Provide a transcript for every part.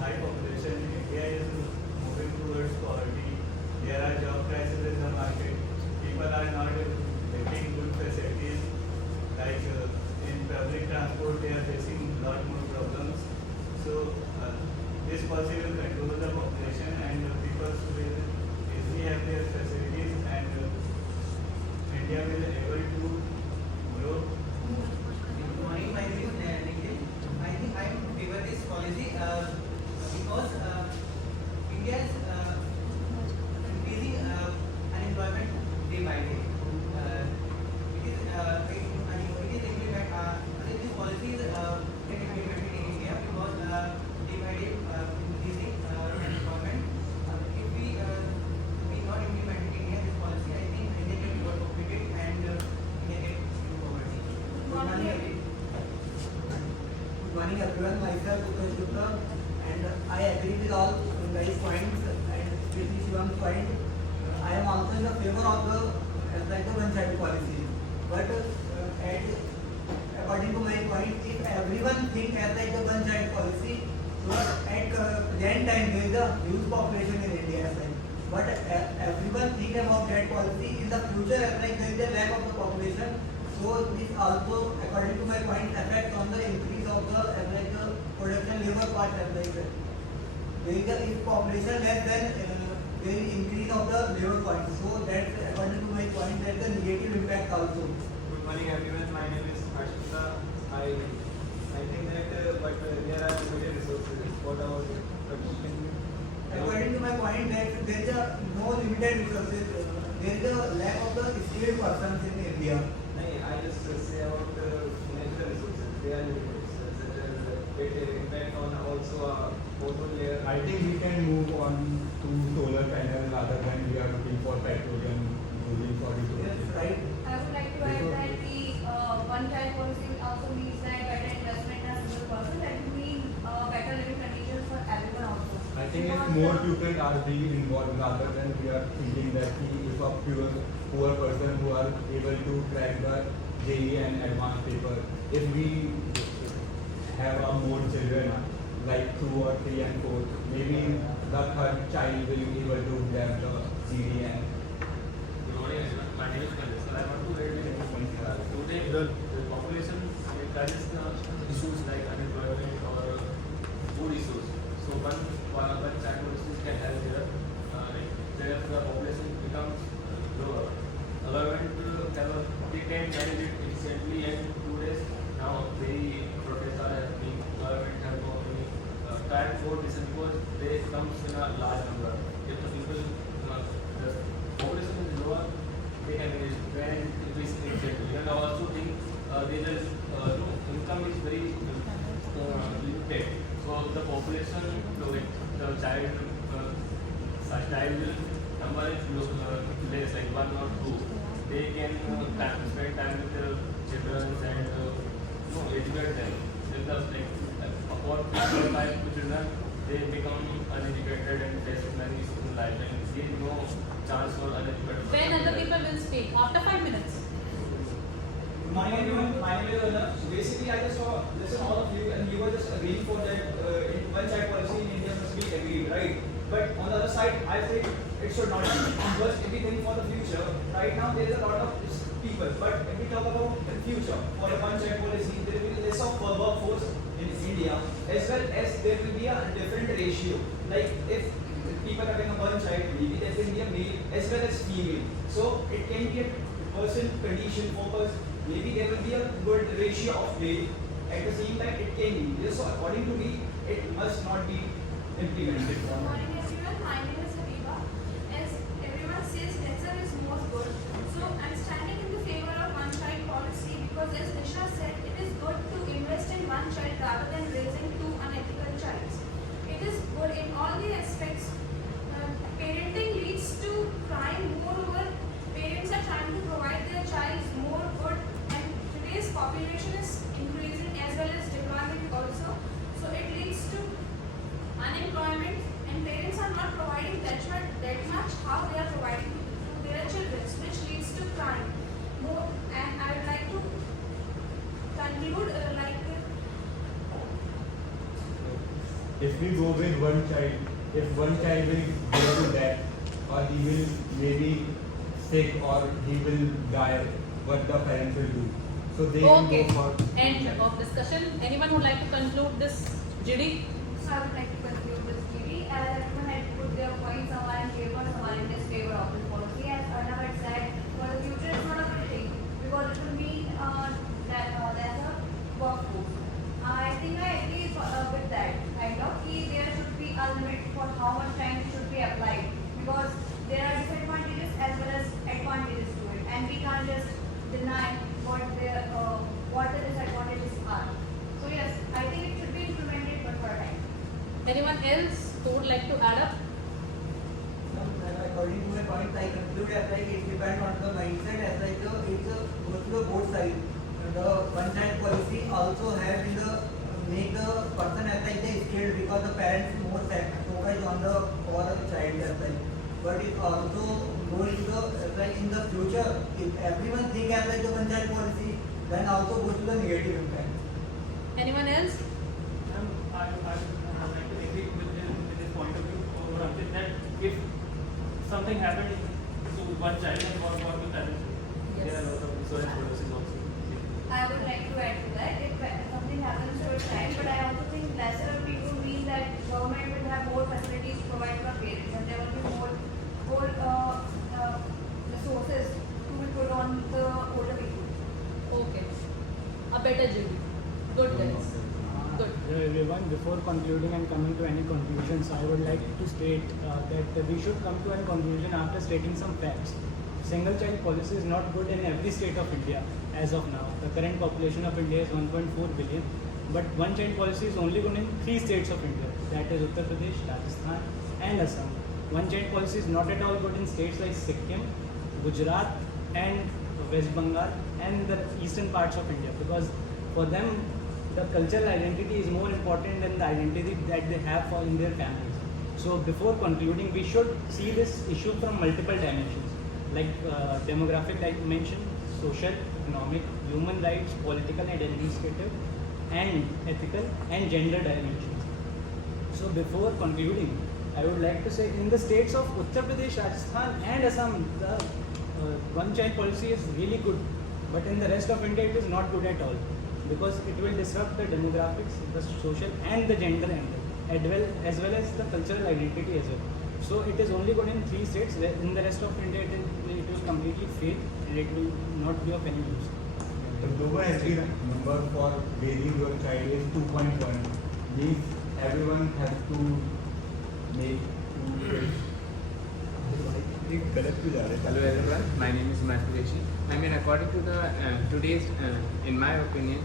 high population, India is moving towards poverty. There are job crises in the market. People are not getting good facilities. Like in public transport, they are facing a lot more problems. So this policy will control the population and people will easily have their facilities and India will able to grow. Good morning, my name is Nikhil. I think I favor this policy because India is increasing unemployment day by day. It is implement. This policy is get implemented in India because day by day increasing unemployment. If we not implement in India this policy, I think India can be overpopulated and India get into poverty. Good morning everyone, myself Upesh Gupta and I agree with all guys' points and with Shivan's point. I am also in the favor of the one-child policy. But according to my point, if everyone think as like the one-child policy, so at present time there is a huge population in India as well. But everyone think about that policy in the future as like there is a lack of the population. So this also, according to my point, affects on the increase of the production labor part as like there is a if population less than there is increase of the labor part. So that's according to my point that's a negative impact also. Good morning everyone, my name is Ashita. I think that but there are limited resources. What about it? According to my point that there is a no limited resources. There is a lack of the skilled persons in India. I just say about natural resources. They are limited, such as it impact on also ozone layer. I think we can move on to solar panel rather than we are looking for petroleum using for Yes, resources. right. I would like to add that the one-child policy also means that better investment in a single person, that will mean better living conditions for everyone also. I think if more people are being involved rather than we are thinking that if a poor person who are able to crack the JEE and advanced paper, if we have a more children like 2 or 3 and 4, maybe the third child will be able to grab the CD and Good morning, everyone. My name is Kanil. Sir, I want to raise today the population carries the issues like unemployment or food issues. So one child policy can help here. There the population becomes lower. Government they can manage it efficiently and 2 days now they protests are happening. Government have no time for this because they comes in a large number. If the people the population is lower, they can manage when it is efficiently. And I also think there is income is very limited. So the population, the child number is less, like 1 or 2. They can spend time with the children and educate them. If the for 5 children, they become uneducated and face many issues in life, and there is no chance for uneducated. When other people will speak after 5 minutes. My name is Arnav. Basically, I just saw listen all of you, and you were just agreeing for that one-child policy in India must be agreed, right? But on the other side, I think it should not be. Because if we think for the future, right now there is a lot of people, but if we talk about the future for a one-child policy, there will be less of workforce in India, as well as there will be a different ratio. Like if people having a one child, maybe there can be a male as well as female. So it can be a person condition focus. Maybe there will be a good ratio of male. At the same time, it can be. So according to me, it must not be implemented. Good morning everyone, my name is Habiba. As everyone says, nature is most good. So I'm standing in the favor of one-child policy because as Nisha said, it is good to invest in one child rather than raising 2 unethical childs. It is good in all the aspects. Parenting leads to crime. Moreover, parents are trying to provide their child more good, and today's population is increasing as well as deployment also. So it leads to unemployment, and parents are not providing that much how they are providing to their children, which leads to crime. More, and I would like to conclude if we go with one child, if one child will go to that, or he will maybe sick or he will die, what the parents will do? So they will Okay. go for End of discussion. Anyone would like to conclude this, GD? So I would like to conclude this GD as everyone had put their points. Some are in favor, some are in disfavor of this policy. As Arnav had said, for the future it's not a good thing because it will mean that there's a workforce. I think I agree with that kind of. There should be a limit for how much time it should be applied because there are disadvantages as well as advantages to it, and we can't just deny what the disadvantages are. So yes, I think it should be implemented, but for a time. Anyone else who would like to add up? According to my point, I conclude as like it depends on the mindset as like it's goes to the both sides. The one child policy also have in the make the person as like they skilled because the parents more focus on the or the child as like. But it also goes to the as like in the future if everyone think as like the one child policy, then also goes to the negative impact. Anyone else? I would like to agree with this point of view over Ankit that if something happened to one child, then what will parents do? Yes. There are a lot of insurance policies also. I would like to add to that. If something happens to a child, but I also think lesser people mean that government will have more facilities to provide for parents, and there will be more resources to be put on the older people. Okay. A better GD. Good guys. Good. Hello everyone, before concluding and coming to any conclusions, I would like to state that we should come to a conclusion after stating some facts. Single child policy is not good in every state of India as of now. The current population of India is 1.4 billion, but one child policy is only good in 3 states of India, that is Uttar Pradesh, Rajasthan and Assam. One child policy is not at all good in states like Sikkim, Gujarat and West Bengal and the eastern parts of India, because for them the cultural identity is more important than the identity that they have for in their families. So before concluding, we should see this issue from multiple dimensions, like demographic dimension, social, economic, human rights, political and administrative, and ethical and gender dimensions. So before concluding, I would like to say in the states of Uttar Pradesh, Rajasthan and Assam, the one child policy is really good, but in the rest of India it is not good at all, because it will disrupt the demographics, the social and the gender angle, as well as the cultural identity as well. So it is only good in 3 states. In the rest of India it will completely fail and it will not be of any use. The global SG number for raising your child is 2.1. Means everyone has to make 2 kids. Hello everyone, my name is Mathureshi. I mean, according to the today's, in my opinion,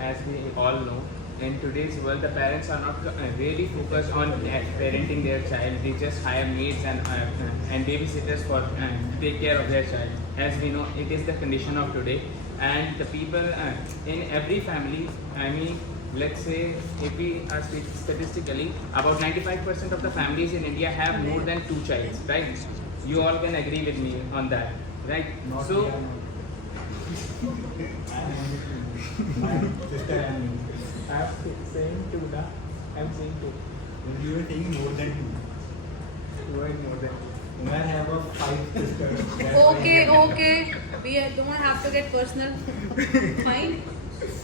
as we all know, in today's world, the parents are not really focused on parenting their child. They just hire maids and babysitters for to take care of their child. As we know, it is the condition of today, and the people in every family, I mean, let's say if we are statistically, about 95% of the families in India have more than 2 children, right? You all can agree with me on that, right? Not So, my sister and I'm saying 2 na. I'm saying 2. you were saying more than 2. more than I have a 5 sisters. That's why Okay, I- okay. We don't have to get personal. Fine.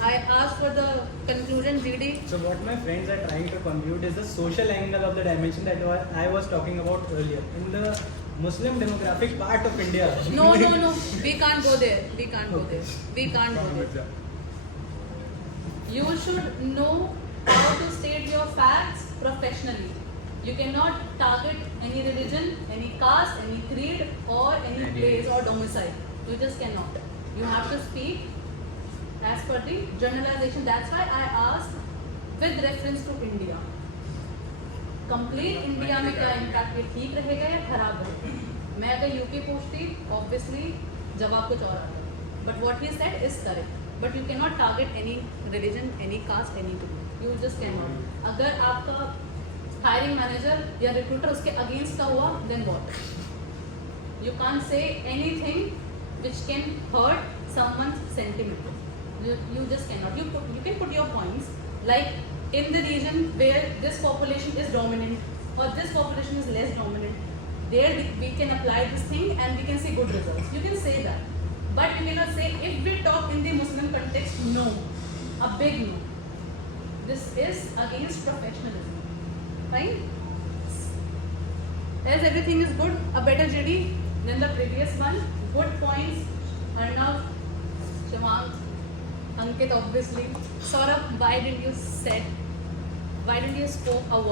I asked for the conclusion, GD. So what my friends are trying to conclude is the social angle of the dimension that I was talking about earlier. In the Muslim demographic part of India. No. We can't go there. We can't go there. You should know how to state your facts professionally. You cannot target any religion, any caste, any creed, or any place or domicile. You just cannot. You have to speak as per the generalization. That's why I asked with reference to India. Complete India में क्या impact है, ठीक रहेगा या खराब रहेगा? मैं अगर यूके पूछती, ऑब्वियसली जवाब कुछ और आता, but what he said is correct. But you can not target any religion, any caste, any group. You just can not. अगर आपका हायरिंग मैनेजर या रिक्रूटर उसके अगेंस्ट का हुआ, then what? You can't say anything which can hurt someone's sentiment. You just cannot. You can put your points, Like in the region where this population is dominant or this population is less dominant, there we can apply this thing and we can see good results. You can say that. But you cannot say, if we talk in the Muslim context, no. A big no. This is against professionalism. Fine? As everything is good, a better JD than the previous one. Good points. Arnav, Shivang, Ankit obviously. Saurabh, why didn't you spoke a word?